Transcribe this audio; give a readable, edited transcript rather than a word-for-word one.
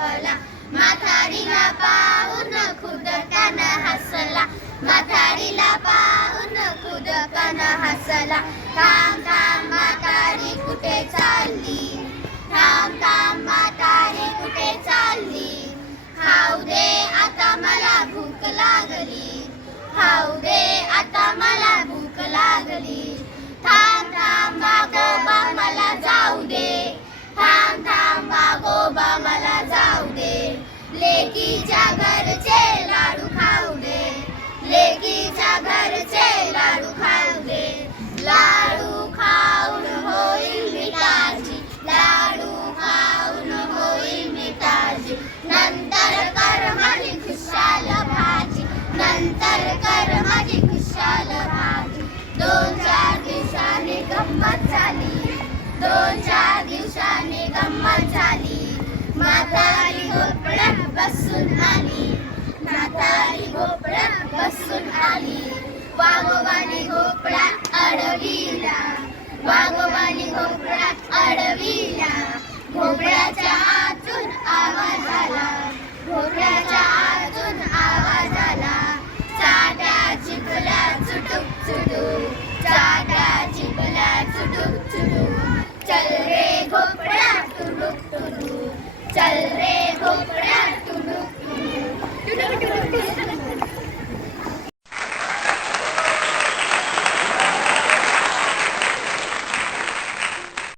झोपला, म्हातारीला पाहून खुदकन हसला, म्हातारीला पाहून खुदकन हसला. थांब थांब म्हातारी कुठे चालली, थांब थांब म्हातारी कुठे चालली. खाऊ दे आता मला भूक लागली, खाऊ दे आता मला भूक लागली. थांब थांब वाघोबा मला जाऊ दे, थांब थांब वाघोबा मला जाऊ दे. लेकीच्या घरचे लाडू खाऊ दे, लेकीच्या घरचे लाडू खाऊ दे. लाडू खाऊन होईल मिठाची, लाडू खाऊन होईल मिठाची. नंतर कर माझी खुशाल भाजी, नंतर कर माझी खुशाल भाजी. 2-4 दिवसांनी गंमत झाली, 2-4 दिवसांनी गंमत झाली. म्हातारी भोपळ्यात बसून आली, म्हातारी भोपळ्यात बसून आली. वाघोबाने भोपळ्यात अडविला, वाघोबाने भोपळ्यात अडविला. भोपळ्याच्या आतून आवाज आला, भोपळ्याच्या आतून आवाज आला. चाट्या चिपल्या चुटुक चुटुक, चाट्या चिपल्या चुटुक चुटुक. चल रे भोपळ्या टुडुक टुडुक, चल रे भोपळ्या टुडुक टुडुक.